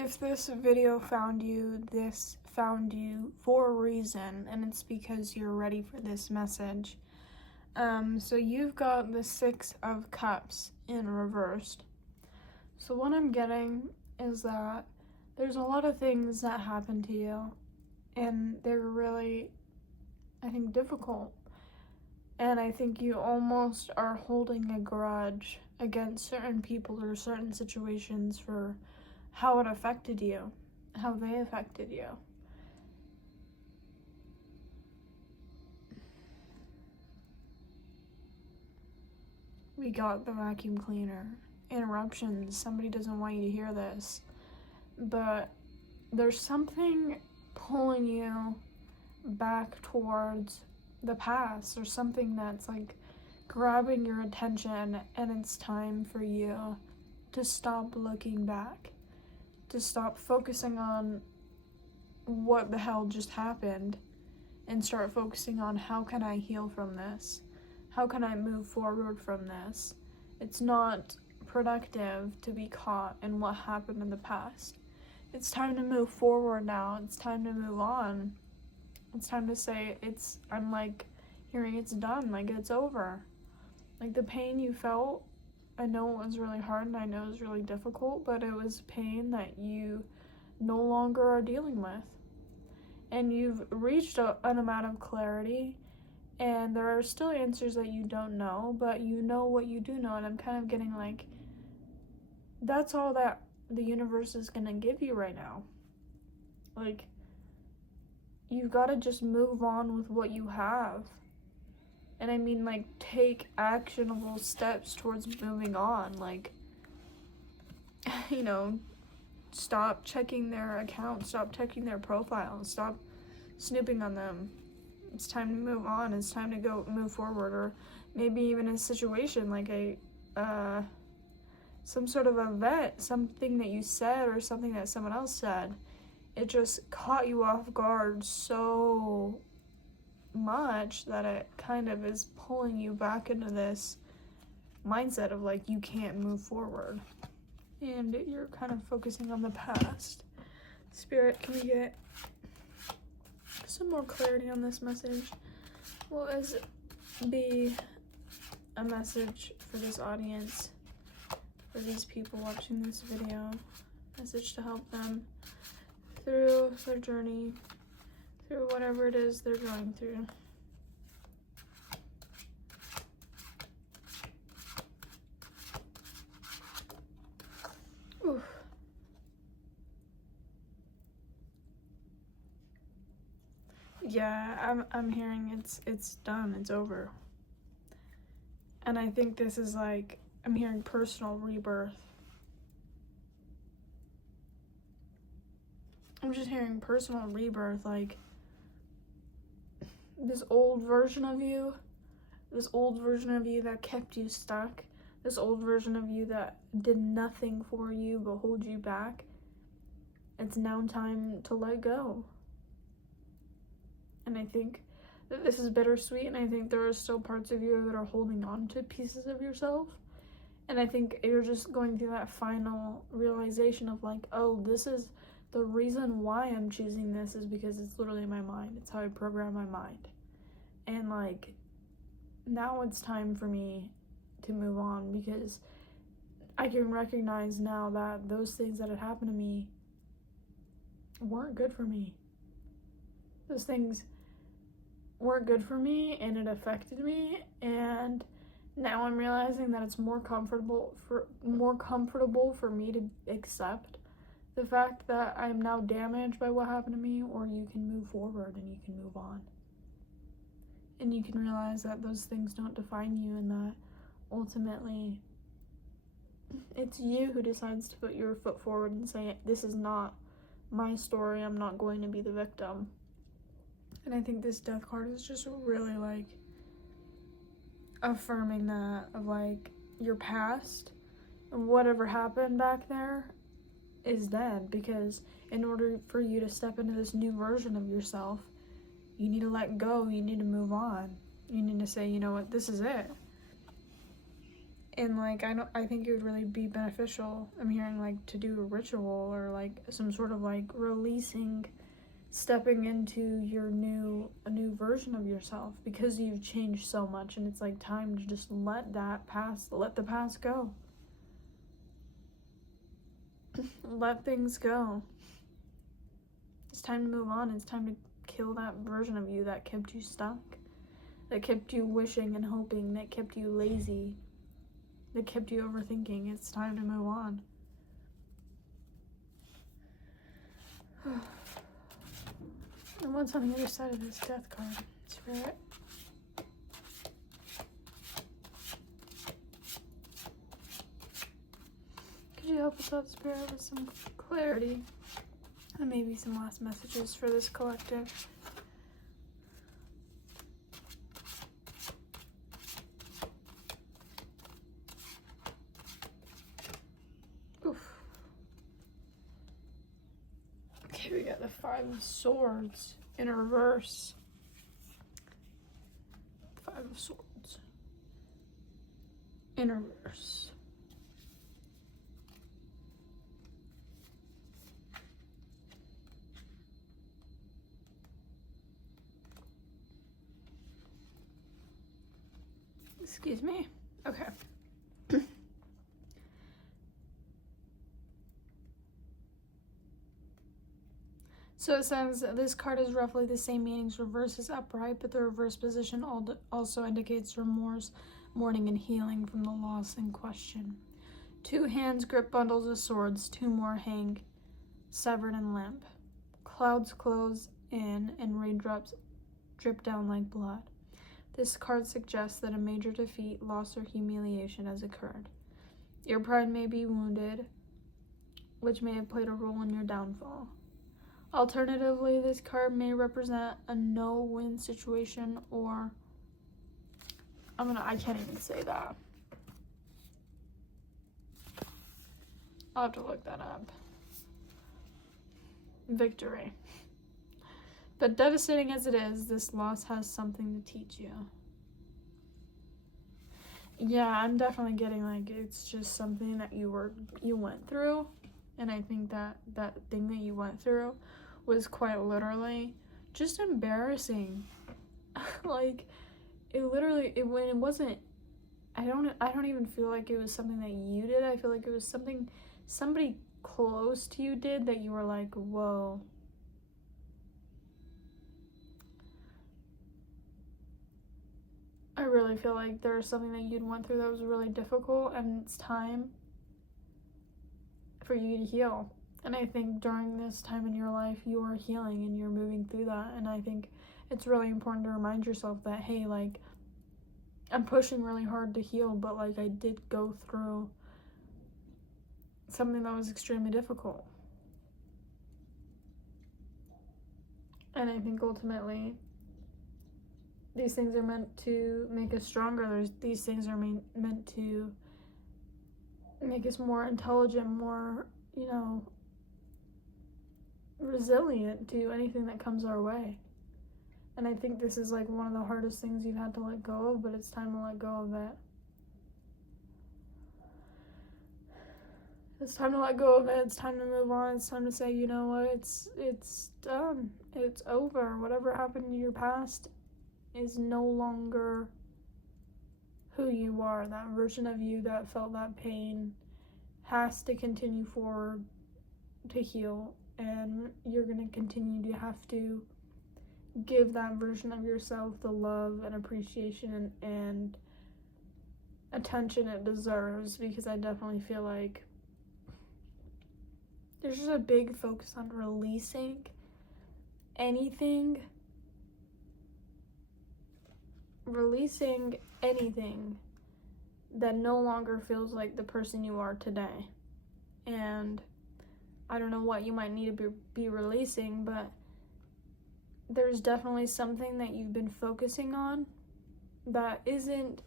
if this video found you, this found you for a reason, and it's because you're ready for this message. So you've got the Six of Cups in reversed. So what I'm getting is that there's a lot of things that happen to you, and they're really, I think, difficult. And I think you almost are holding a grudge against certain people or certain situations for how it affected you, how they affected you. We got the vacuum cleaner. Interruptions. Somebody doesn't want you to hear this. But there's something pulling you back towards the past, or something that's like grabbing your attention, and it's time for you to stop looking back, to stop focusing on what the hell just happened and start focusing on how can I heal from this? How can I move forward from this? It's not productive to be caught in what happened in the past. It's time to move forward now. It's time to move on. It's time to say I'm like hearing it's done, like it's over. Like the pain you felt, I know it was really hard and I know it was really difficult, but it was pain that you no longer are dealing with. And you've reached an amount of clarity, and there are still answers that you don't know, but you know what you do know, and I'm kind of getting like, that's all that the universe is gonna give you right now. Like, you've got to just move on with what you have. And I mean, like, take actionable steps towards moving on. Like, stop checking their account, stop checking their profile, stop snooping on them. It's time to move on. It's time to go move forward. Or maybe even a situation like some sort of event, something that you said or something that someone else said. It just caught you off guard so much that it kind of is pulling you back into this mindset of like you can't move forward. And you're kind of focusing on the past. Spirit, can we get some more clarity on this message? Will this be a message for this audience, for these people watching this video? Message to help them through their journey, through whatever it is they're going through. Oof. Yeah, I'm hearing it's done, it's over. And I think this is like, I'm hearing personal rebirth. I'm just hearing personal rebirth, like this old version of you that kept you stuck, this old version of you that did nothing for you but hold you back. It's now time to let go. And I think that this is bittersweet, and I think there are still parts of you that are holding on to pieces of yourself. And I think you're just going through that final realization of like, oh, this is the reason why I'm choosing this, is because it's literally my mind. It's how I program my mind. And like, now it's time for me to move on, because I can recognize now that those things that had happened to me weren't good for me. Those things weren't good for me, and it affected me, and now I'm realizing that it's more comfortable for me to accept the fact that I'm now damaged by what happened to me, or you can move forward and you can move on. And you can realize that those things don't define you, and that ultimately it's you who decides to put your foot forward and say, this is not my story, I'm not going to be the victim. And I think this death card is just really like affirming that, of like your past and whatever happened back there is dead, because in order for you to step into this new version of yourself, you need to let go, you need to move on, you need to say, you know what, this is it. And like I think it would really be beneficial. I'm hearing like to do a ritual or like some sort of like releasing, stepping into a new version of yourself, because you've changed so much, and it's like time to just let the past go. Let things go. It's time to move on. It's time to kill that version of you that kept you stuck, that kept you wishing and hoping, that kept you lazy, that kept you overthinking. It's time to move on. And what's on the other side of this death card? Spirit. Could you help us out, Spirit, with some clarity and maybe some last messages for this collective? Okay, we got the Five of Swords in reverse. Five of Swords in reverse. Excuse me. Okay. So it says this card has roughly the same meanings. Reverse is upright, but the reverse position also indicates remorse, mourning, and healing from the loss in question. Two hands grip bundles of swords, two more hang severed and limp. Clouds close in and raindrops drip down like blood. This card suggests that a major defeat, loss, or humiliation has occurred. Your pride may be wounded, which may have played a role in your downfall. Alternatively, this card may represent a no-win situation, or I can't even say that. I'll have to look that up. Victory. But devastating as it is, this loss has something to teach you. Yeah, I'm definitely getting like it's just something that you went through, and I think that thing that you went through was quite literally just embarrassing. Like it wasn't. I don't even feel like it was something that you did. I feel like it was something somebody close to you did that you were like, whoa. I really feel like there was something that you'd went through that was really difficult, and it's time for you to heal. And I think during this time in your life, you are healing and you're moving through that. And I think it's really important to remind yourself that, hey, like, I'm pushing really hard to heal, but like I did go through something that was extremely difficult. And I think ultimately these things are meant to make us stronger. These things are meant to make us more intelligent, more, resilient to anything that comes our way. And I think this is like one of the hardest things you've had to let go of, but it's time to let go of it. It's time to let go of it. It's time to move on. It's time to say, you know what, it's done. It's over. Whatever happened in your past is no longer who you are. That version of you that felt that pain has to continue forward to heal, and you're going to continue to have to give that version of yourself the love and appreciation and attention it deserves, because I definitely feel like there's just a big focus on releasing anything that no longer feels like the person you are today. And I don't know what you might need to be releasing, but there's definitely something that you've been focusing on that isn't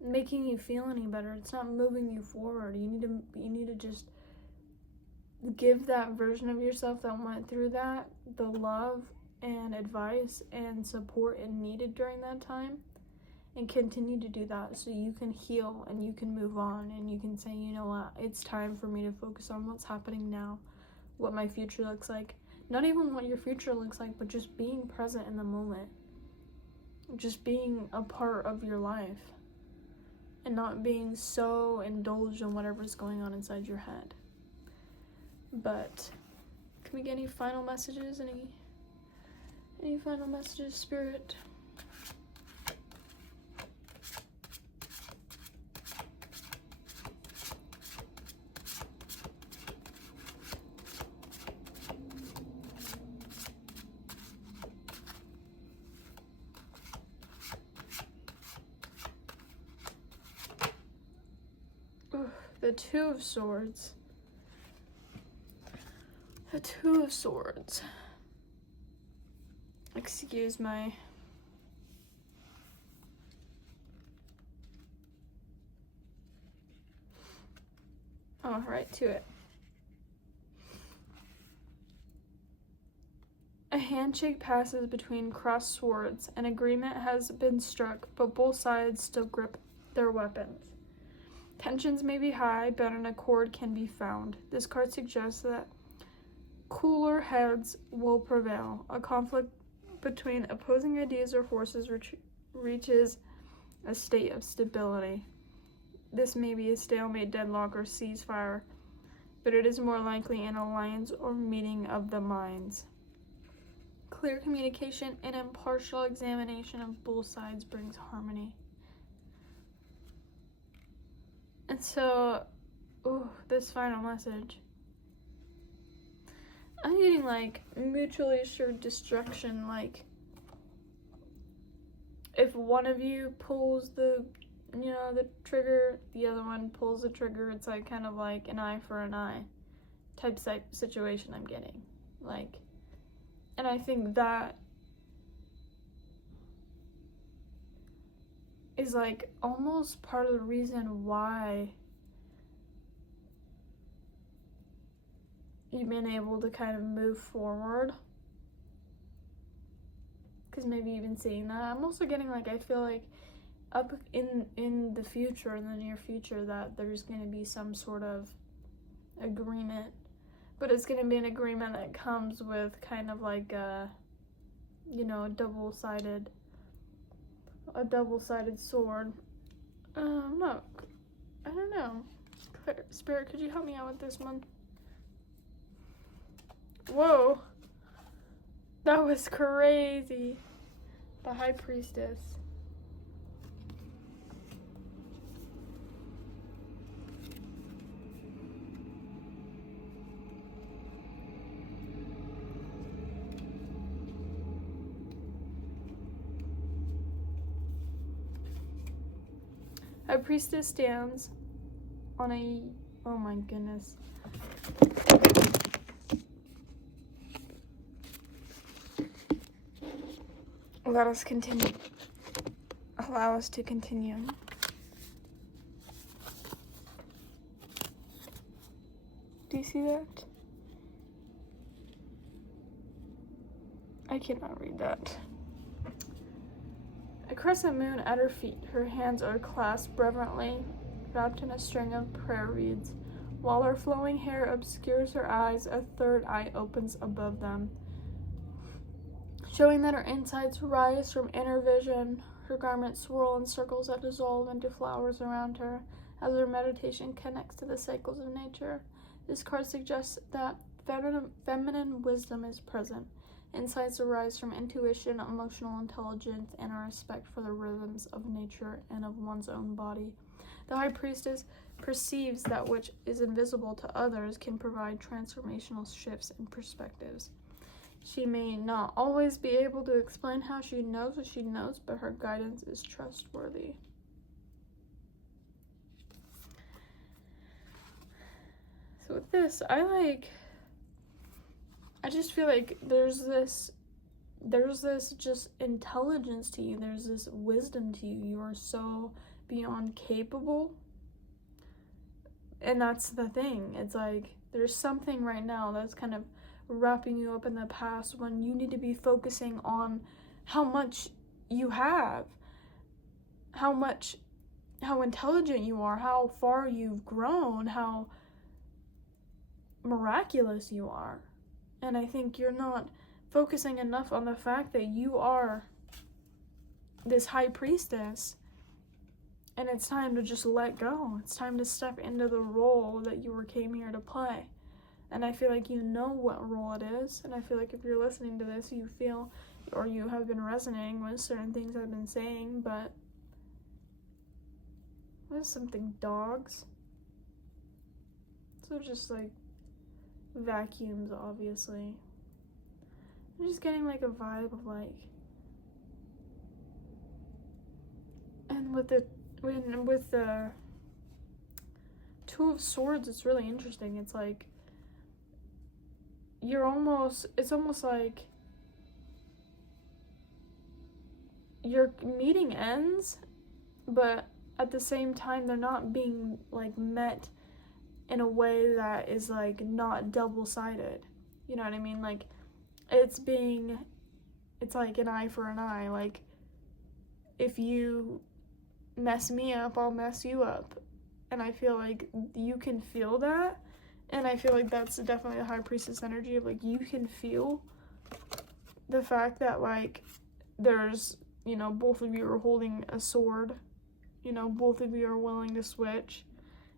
making you feel any better. It's not moving you forward. You need to just give that version of yourself that went through that the love and advice and support it needed during that time, and continue to do that so you can heal and you can move on and you can say, you know what, it's time for me to focus on what's happening now, what my future looks like. Not even what your future looks like, but just being present in the moment. Just being a part of your life. And not being so indulged in whatever's going on inside your head. But can we get any final messages? Any final messages, Spirit? The Two of Swords. The Two of Swords. Excuse my... Oh, right to it. A handshake passes between crossed swords. An agreement has been struck, but both sides still grip their weapons. Tensions may be high, but an accord can be found. This card suggests that cooler heads will prevail. A conflict between opposing ideas or forces reaches a state of stability. This may be a stalemate, deadlock, or ceasefire, but it is more likely an alliance or meeting of the minds. Clear communication and impartial examination of both sides brings harmony. And so, this final message. I'm getting like mutually assured destruction, like if one of you pulls the trigger, the other one pulls the trigger. It's like kind of like an eye for an eye type situation I'm getting. Like, and I think that is like almost part of the reason why you've been able to kind of move forward. Because maybe you've been seeing that. I'm also getting like, I feel like up in the future, in the near future, that there's going to be some sort of agreement. But it's going to be an agreement that comes with kind of like a double-sided sword. I don't know. Spirit, could you help me out with this one? Whoa. That was crazy. The High Priestess. High Priestess stands on a... Oh my goodness. Let us continue. Allow us to continue. Do you see that? I cannot read that. A crescent moon at her feet. Her hands are clasped reverently, wrapped in a string of prayer beads. While her flowing hair obscures her eyes, a third eye opens above them, showing that her insides rise from inner vision. Her garments swirl in circles that dissolve into flowers around her as her meditation connects to the cycles of nature. This card suggests that feminine wisdom is present. Insights arise from intuition, emotional intelligence, and a respect for the rhythms of nature and of one's own body. The High Priestess perceives that which is invisible to others can provide transformational shifts in perspectives. She may not always be able to explain how she knows what she knows, but her guidance is trustworthy. So with this, I just feel like there's this just intelligence to you. There's this wisdom to you. You are so beyond capable. And that's the thing. It's like there's something right now that's kind of wrapping you up in the past when you need to be focusing on how much you have how intelligent you are, how far you've grown, how miraculous you are. And I think you're not focusing enough on the fact that you are this high priestess, and it's time to just let go. It's time to step into the role that you came here to play. And I feel like you know what role it is, and I feel like if you're listening to this, you feel, or you have been resonating with certain things I've been saying. But what is something? Dogs? So just like vacuums, obviously. I'm just getting like a vibe of like, and with the Two of Swords, it's really interesting. It's like it's almost like your meeting ends, but at the same time they're not being like met in a way that is like not double-sided. You know what I mean? Like it's like an eye for an eye. Like if you mess me up, I'll mess you up. And I feel like you can feel that. And I feel like that's definitely the High Priestess energy of like, you can feel the fact that like there's, you know, both of you are holding a sword, you know, both of you are willing to switch.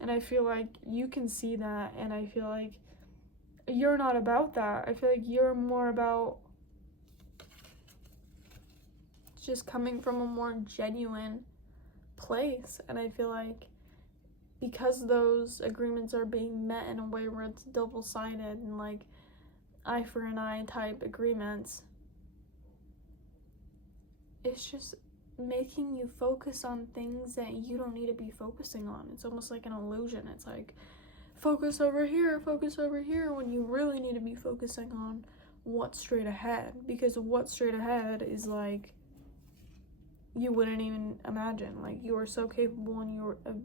And I feel like you can see that, and I feel like you're not about that. I feel like you're more about just coming from a more genuine place. And I feel like because those agreements are being met in a way where it's double-sided and like eye for an eye type agreements, it's just making you focus on things that you don't need to be focusing on. It's almost like an illusion. It's like focus over here, when you really need to be focusing on what's straight ahead, because what's straight ahead is like you wouldn't even imagine. Like you are so capable, and you have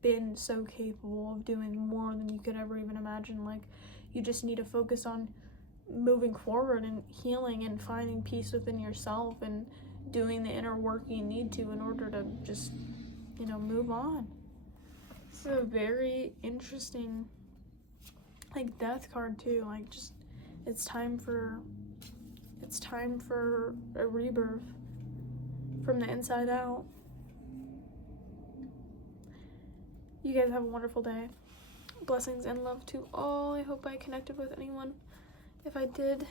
been so capable of doing more than you could ever even imagine. Like you just need to focus on moving forward and healing and finding peace within yourself and doing the inner work you need to in order to just, you know, move on. It's a very interesting like death card too. Like just it's time for a rebirth from the inside out. You guys have a wonderful day. Blessings and love to all. I hope I connected with anyone. If I did,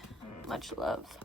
much love.